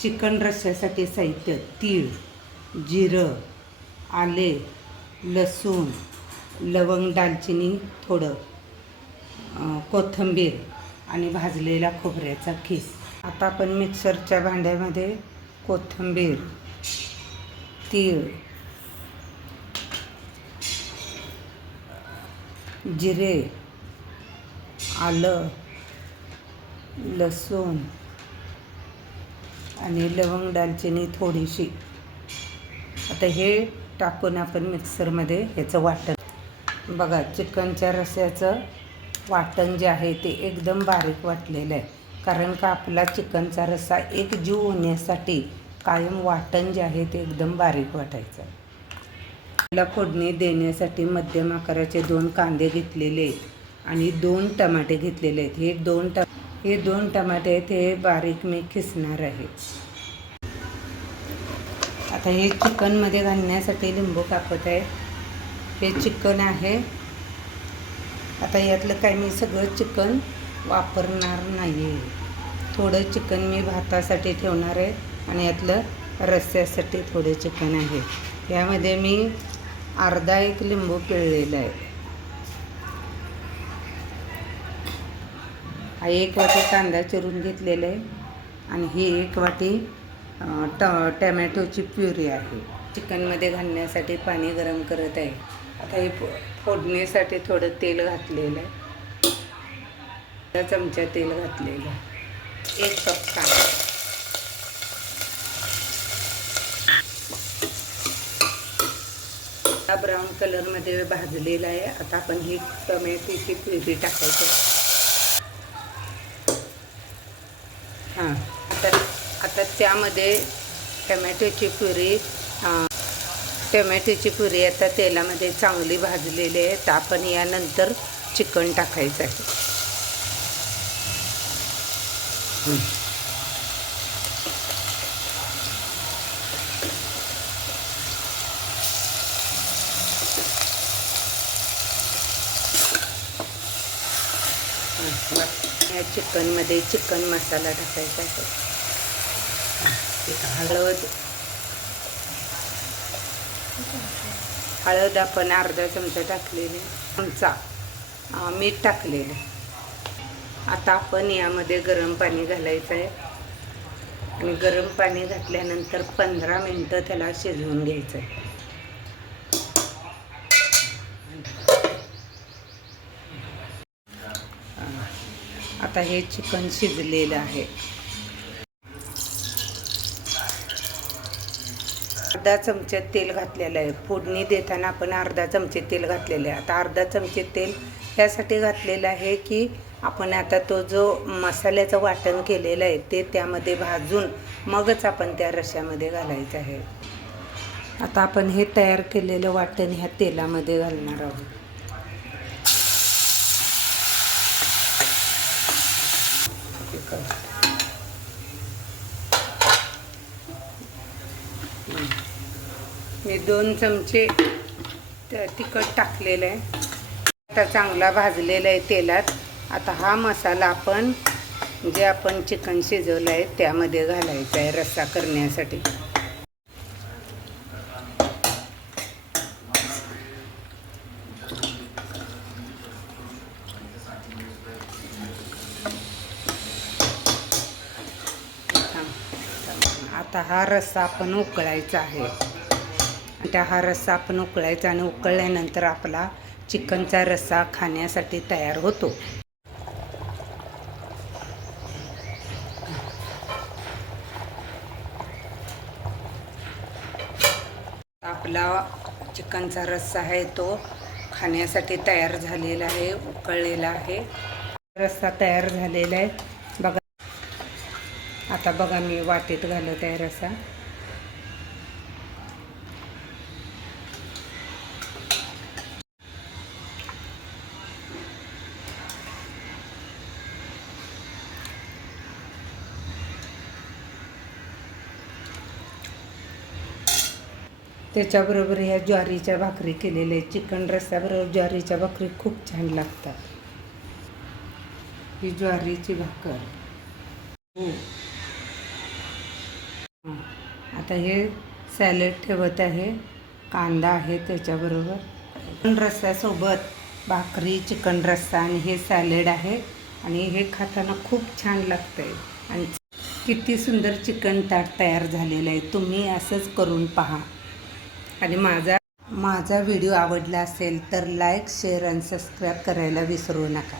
Chicken रस्स्यासाठी साहित्य: तीळ, जिरं, आले, लसूण, लवंग, दालचिनी थोडं, कोथिंबीर आणि भाजलेला खोबऱ्याचा खीस. आता आपण मिक्सरच्या भांड्यामध्ये कोथिंबीर, तीळ, जिरे, आलं, लसूण आणि लवंग, दालचिनी थोडीशी, आता हे टाकून आपण मिक्सरमध्ये ह्याचं वाटण. बघा, चिकनच्या रस्स्याचं वाटण जे आहे ते एकदम बारीक वाटलेलं आहे, कारण का आपला चिकनचा रस्सा एक जीव होण्यासाठी कायम वाटण जे आहे ते एकदम बारीक वाटायचं. त्याला फोडणी देण्यासाठी मध्यम आकाराचे 2 कांदे घेतलेले आहेत आणि 2 टमाटे घेतलेले आहेत. हे दोन टमाटे आहेत, हे बारीक मी किसणार आहे. आता हे चिकनमध्ये घालण्यासाठी लिंबू कापत आहे. हे चिकन आहे. आता यातलं काय मी सगळं चिकन वापरणार नाही आहे. थोडं चिकन मी भातासाठी ठेवणार आहे आणि यातलं रस्स्यासाठी थोडं चिकन आहे. यामध्ये मी अर्धा एक लिंबू पिळलेला आहे. हा 1 वाटी कांदा चिरून घेतलेला आहे आणि ही 1 वाटी टमॅटोची प्युरी आहे. चिकनमध्ये घालण्यासाठी पाणी गरम करत आहे. आता हे फोडणीसाठी थोडं तेल घातलेलं आहे. 1 चमचा तेल घातलेलं आहे. 1 कप कांदा. हा ब्राऊन कलरमध्ये भाजलेला आहे. आता आपण ही टमॅटोची प्युरी टाकायची. हां, आता त्यामध्ये टमॅटोची प्युरी आता तेलामध्ये चांगली भाजलेली आहे. तर आपण यानंतर चिकन टाकायचं आहे. या चिकनमध्ये चिकन मसाला टाकायचा आहे. हळद आपण अर्धा चमचा टाकलेले, चमचा मीठ टाकलेले. आता आपण यामध्ये गरम पाणी घालायचं आहे आणि गरम पाणी घातल्यानंतर 15 मिनटं त्याला शिजवून घ्यायचं आहे. आता हे चिकन शिजलेलं आहे. अर्धा चमचा तेल घातलेलं आहे. फोडणी देताना आपण अर्धा चमचे तेल घातलेलं आहे. आता अर्धा चमचे तेल ह्यासाठी घातलेलं आहे की आपण आता तो जो मसाल्याचं वाटण केलेलं आहे ते त्यामध्ये भाजून मगच आपण त्या रश्श्यामध्ये घालायचं आहे. आता आपण हे तयार केलेलं वाटण ह्या तेलामध्ये घालणार आहोत. मी 2 चमचे तिखट टाकलेलं आहे. आता चांगला भाजलेला आहे तेलात. आता हा मसाला आपण जे आपण चिकन शिजवलं आहे त्यामध्ये घालायचा आहे रस्सा करण्यासाठी. आता हा रस्सा आपण उकळायचा आहे. आता हा रस्सा आपण उकळायचा आणि उकळल्यानंतर आपला चिकनचा रस्सा खाण्यासाठी तयार होतो. आपला चिकनचा रस्सा आहे तो खाण्यासाठी तयार झालेला आहे, उकळलेला आहे. रस्सा तयार झालेला आहे. बघा, आता बघा मी वाटीत घालत आहे रस्सा. त्याच्याबरोबर ह्या ज्वारीच्या भाकरी केलेल्या आहेत. चिकन रस्स्याबरोबर ज्वारीच्या भाकरी खूप छान लागतात. ही ज्वारीची भाकर. हो. आता हे सॅलेड ठेवत आहे. कांदा आहे त्याच्याबरोबर. चिकन रस्स्यासोबत भाकरी, चिकन रस्सा आणि हे सॅलेड आहे आणि हे खाताना खूप छान लागतंय. आणि किती सुंदर चिकन ताट तयार झालेलं आहे. तुम्ही असंच करून पहा. आणि माझा व्हिडिओ आवडला असेल तर लाईक, शेअर आणि सबस्क्राईब करायला विसरू नका.